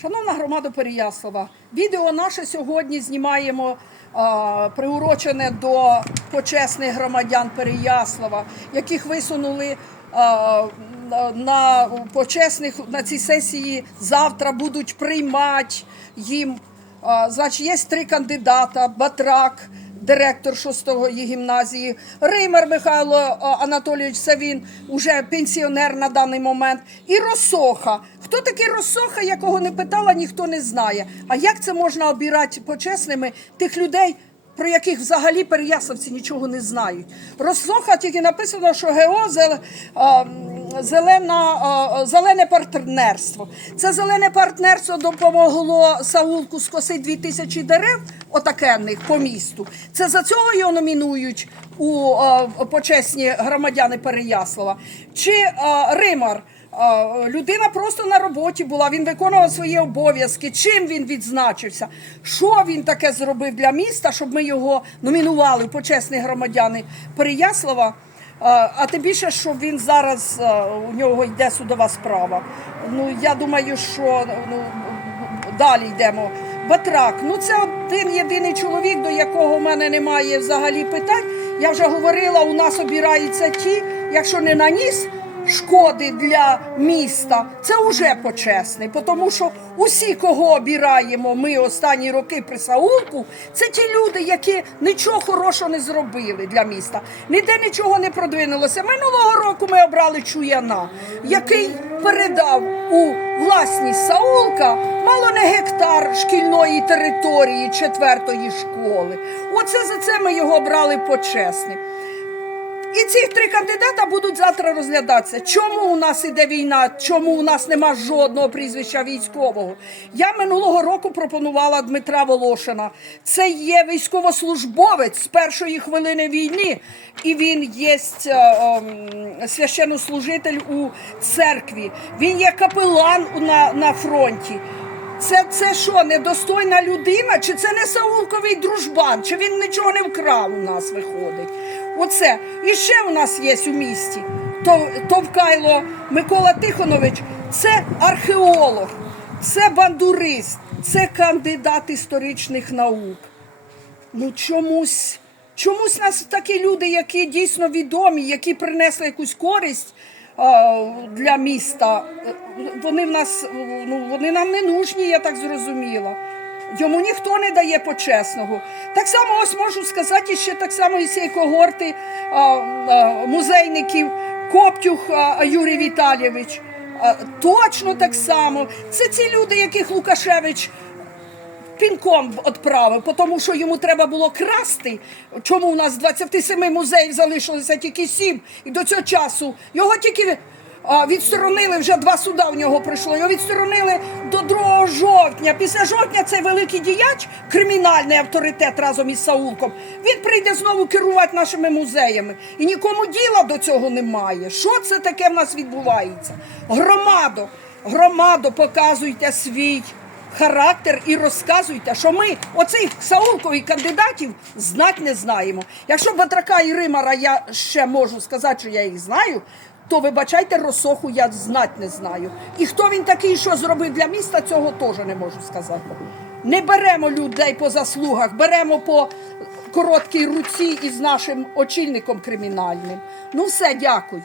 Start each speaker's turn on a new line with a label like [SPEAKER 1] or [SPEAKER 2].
[SPEAKER 1] Шановна громада Переяслава, відео наше сьогодні знімаємо а, приурочене до почесних громадян Переяслава, яких висунули а, на- почесних на цій сесії завтра будуть приймати їм. А, значить, є три кандидата: Батрак, директор 6-ї гімназії, Ример Михайло Анатолійович, це він уже пенсіонер на даний момент, і Росоха. Хто такий Росоха, якого не питала, ніхто не знає. А як це можна обирати почесними тих людей? Про яких взагалі переяславці нічого не знають. Росоха тільки написано, що ГО м, зелена, зелене партнерство. Це зелене партнерство допомогло Саулку скосити 2000 дерев отакенних по місту. Це за цього його номінують у почесні громадяни Переяслава. Чи Римар? Людина просто на роботі була, він виконував свої обов'язки. Чим він відзначився? Що він таке зробив для міста, щоб ми його номінували почесні громадяни Переяслава? А тим більше, що він зараз у нього йде судова справа. Ну я думаю, що ну, далі йдемо. Батрак, ну це один єдиний чоловік, до якого в мене немає взагалі питань. Я вже говорила, у нас обираються ті, якщо не наніс шкоди для міста, це вже почесний, тому що усі, кого обираємо ми останні роки при Саулку, це ті люди, які нічого хорошого не зробили для міста. Ніде нічого не продвинулося. Минулого року ми обрали Чуяна, який передав у власність Саулка мало не гектар шкільної території четвертої школи. Оце за це ми його обрали почесним. І ці три кандидата будуть завтра розглядатися. Чому у нас іде війна? Чому у нас нема жодного прізвища військового? Я минулого року пропонувала Дмитра Волошина. Це є військовослужбовець з першої хвилини війни, і він є е, священнослужитель у церкві. Він є капелан на, на фронті. Це, це що, недостойна людина? Чи це не Саулковий дружбан? Чи він нічого не вкрав у нас виходить? Оце. І ще у нас є у місті. Товкайло Микола Тихонович це археолог, це бандурист, це кандидат історичних наук. Ну чомусь, чомусь нас такі люди, які дійсно відомі, які принесли якусь користь для міста. Вони в нас ну, вони нам не нужні, я так зрозуміла. Йому ніхто не дає почесного. Так само ось можу сказати ще так само із цієї когорти а, а, музейників Коптюх а, Юрій Віталійович. А, точно так само. Це ці люди, яких Лукашевич пінком відправив, тому що йому треба було красти. Чому у нас з 27 музеїв залишилося тільки 7, і до цього часу його тільки відсторонили, вже два суда в нього прийшло. Його відсторонили до 2 жовтня. Після жовтня цей великий діяч, кримінальний авторитет разом із Саулком, він прийде знову керувати нашими музеями. І нікому діла до цього немає. Що це таке в нас відбувається? Громадо, громадо, показуйте свій характер і розказуйте, що ми оцих Саулкових кандидатів знати не знаємо. Якщо Батрака і Римара я ще можу сказати, що я їх знаю, то вибачайте, Росоху я знать не знаю. І хто він такий, що зробив для міста, цього теж не можу сказати. Не беремо людей по заслугах, беремо по короткій руці із нашим очільником кримінальним. Ну все, дякую.